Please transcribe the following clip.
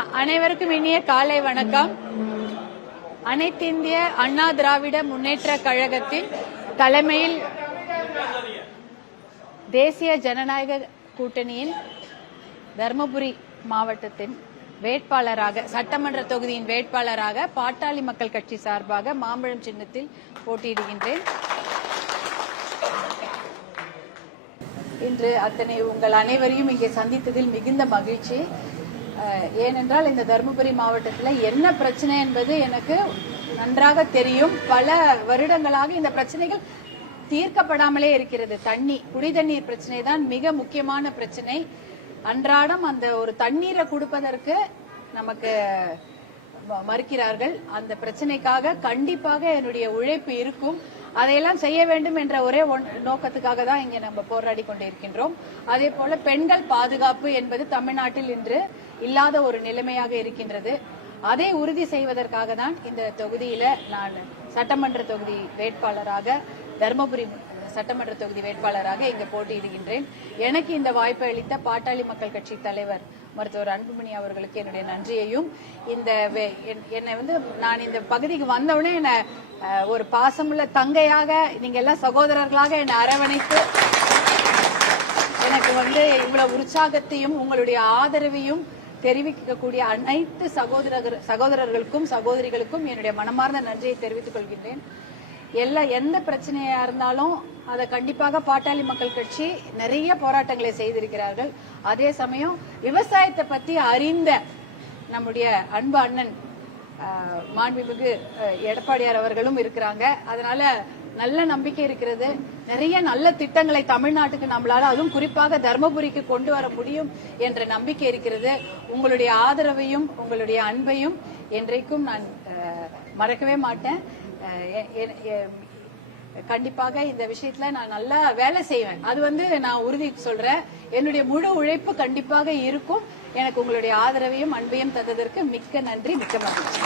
அனைவருக்கும் இனிய காலை வணக்கம். அனைத்திந்திய அண்ணா திராவிட முன்னேற்ற கழகத்தின் தலைமையில் தேசிய ஜனநாயக கூட்டணியின் தர்மபுரி மாவட்டத்தின் வேட்பாளராக, சட்டமன்ற தொகுதியின் வேட்பாளராக பாட்டாளி மக்கள் கட்சி சார்பாக மாம்பழம் சின்னத்தில் போட்டியிடுகின்றேன். இன்று அத்தனை உங்கள் அனைவரையும் இங்கே சந்தித்ததில் மிகுந்த மகிழ்ச்சி. ஏனென்றால் இந்த தர்மபுரி மாவட்டத்தில் என்ன பிரச்சனை என்பது எனக்கு நன்றாக தெரியும். பல வருடங்களாக இந்த பிரச்சனைகள் தீர்க்கப்படாமலே இருக்கிறது. குடி தண்ணீர் பிரச்சனை தான் மிக முக்கியமான பிரச்சனை. அன்றாடம் அந்த ஒரு தண்ணீரை கொடுப்பதற்கு நமக்கு மறுக்கிறார்கள். அந்த பிரச்சனைக்காக கண்டிப்பாக என்னுடைய உழைப்பு இருக்கும். அதையெல்லாம் செய்ய வேண்டும் என்ற ஒரே நோக்கத்துக்காக தான் இங்க நம்ம போராடி கொண்டிருக்கின்றோம். அதே போல பெண்கள் பாதுகாப்பு என்பது தமிழ்நாட்டில் இன்று இல்லாத ஒரு நிலைமையாக இருக்கின்றது. அதை உறுதி செய்வதற்காக தான் இந்த தொகுதியில நான் சட்டமன்ற தொகுதி வேட்பாளராக, தர்மபுரி சட்டமன்ற தொகுதி வேட்பாளராக இங்க போட்டியிடுகின்றேன். எனக்கு இந்த வாய்ப்பை அளித்த பாட்டாளி மக்கள் கட்சி தலைவர் மருத்துவர் அன்புமணி அவர்களுக்கு என்னுடைய நன்றியையும், என்னை நான் இந்த பகுதிக்கு வந்தவுடனே என்ன ஒரு பாசமுள்ள தங்கையாக, நீங்க எல்லாம் சகோதரர்களாக என்னை அரவணைத்து எனக்கு இவ்வளவு உற்சாகத்தையும் உங்களுடைய ஆதரவையும் தெரிவிக்கக்கூடிய அனைத்து சகோதரர்களுக்கும் சகோதரிகளுக்கும் என்னுடைய மனமார்ந்த நன்றியை தெரிவித்துக் கொள்கின்றேன். எந்த பிரச்சனையா இருந்தாலும் அதை கண்டிப்பாக பாட்டாளி மக்கள் கட்சி நிறைய போராட்டங்களை செய்திருக்கிறார்கள். அதே சமயம் விவசாயத்தை பத்தி அறிந்த நம்முடைய அன்பு அண்ணன் மாண்புமிகு எடப்பாடியார் அவர்களும் இருக்கிறாங்க. அதனால நல்ல நம்பிக்கை இருக்கிறது. நிறைய நல்ல திட்டங்களை தமிழ்நாட்டுக்கு நம்மளால, அதுவும் குறிப்பாக தர்மபுரிக்கு கொண்டு வர முடியும் என்ற நம்பிக்கை இருக்கிறது. உங்களுடைய ஆதரவையும் உங்களுடைய அன்பையும் என்றைக்கும் நான் மறக்கவே மாட்டேன். கண்டிப்பாக இந்த விஷயத்துல நான் நல்லா வேலை செய்வேன். அது நான் உறுதி சொல்றேன். என்னுடைய முழு உழைப்பு கண்டிப்பாக இருக்கும். எனக்கு உங்களுடைய ஆதரவையும் அன்பையும் தந்ததற்கு மிக்க நன்றி, மிக்க மகிழ்ச்சி.